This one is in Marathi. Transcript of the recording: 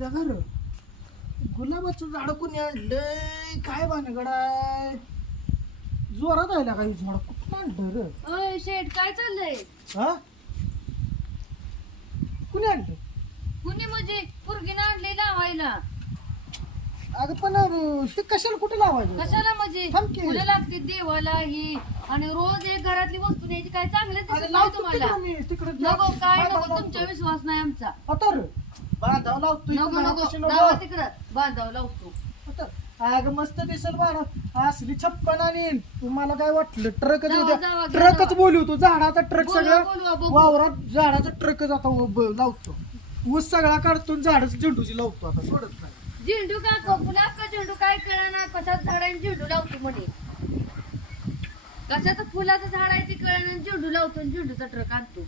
घर गुलाबाचं झाड कोणी आणलंय काय भानगडाय जोरात आयला काही झाड कुठं आणलं रे ओय शेठ काय चाललंय? हा कुणी आणलं कुणी म्हणजे पोरगीनं आणलंय लावायला. अगं पण हे कशाला कुठे लावायचं कशाला म्हणजे थांब की. फुलं लागते देवाला ही आणि रोज एक घरातली वस्तू न्यायची काय चांगलं अरे दिसत नाही लावतो तुम्हाला. तिकडं मी, तिकडं नको काय बांधावं नको लावतो. तुमचा विश्वास नाही आमचा. आता रे बांधावं लावतो इथं नको घरापाशी नको नको. लावा तिकडं बांधावं लावतो. आता, अगं मस्त दिसेल बाळा असली छप्पन आणीन तुम्हाला काय वाटलं ट्रकच जावा, उद्या जावा, घ्या, ट्रकच जावा. बोलवतो झाडाचा ट्रक बोलवा, सगळं बोलवा, बघू. वावरात झाडाचा ट्रकच आता लावतो ऊस सगळा काढतो झाडाची झेंडूची लावतो आता सोडत नाही झेंडू का गुलाब का झेंडू काय कळना कशाच झाडाने झेंडू लावतो म्हणे. कशाचं फुलाचं झाड आहे ते कळना झेंडू लावतो आणि झेंडूचा ट्रक आणतो.